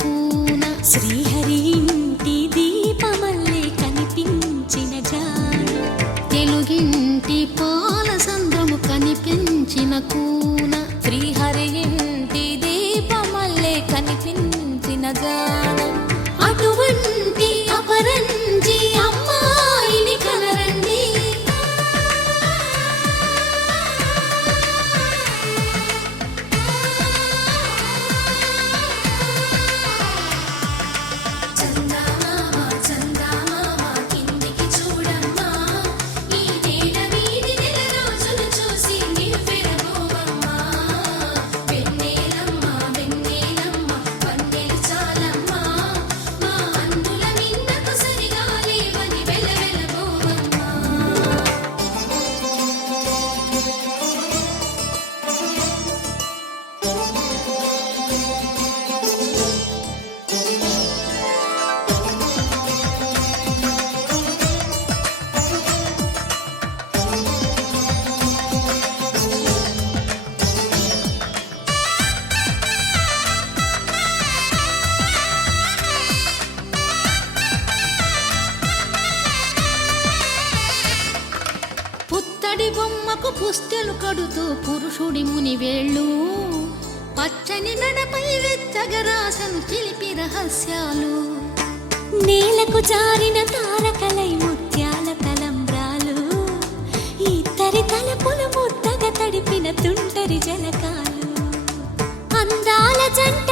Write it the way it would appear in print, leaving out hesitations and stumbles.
కూన శ్రీహరి ఇంటి దీపమల్లే కనిపించిన జాడు తెలుగింటి పాల సంద్రము కనిపించిన కూన శ్రీహరి ఇంటి దీపమల్లే కనిపించిన జాడు అటువంటి అపరంజి అమ్మాయిని కనరండి పుత్తడి బొమ్మకు పుస్తెలు కడుతూ పురుషుడి ముని వేళ్ళు పచ్చని నడపై వెచ్చగరాసను చిలిపి రహస్యాలు నేలకు జారిన తారకలై ముత్యాల తలంబ్రాలు ఇద్దరి తలపులు ముద్దగా తడిపిన తుంటరి జలకాలు అందాల జంట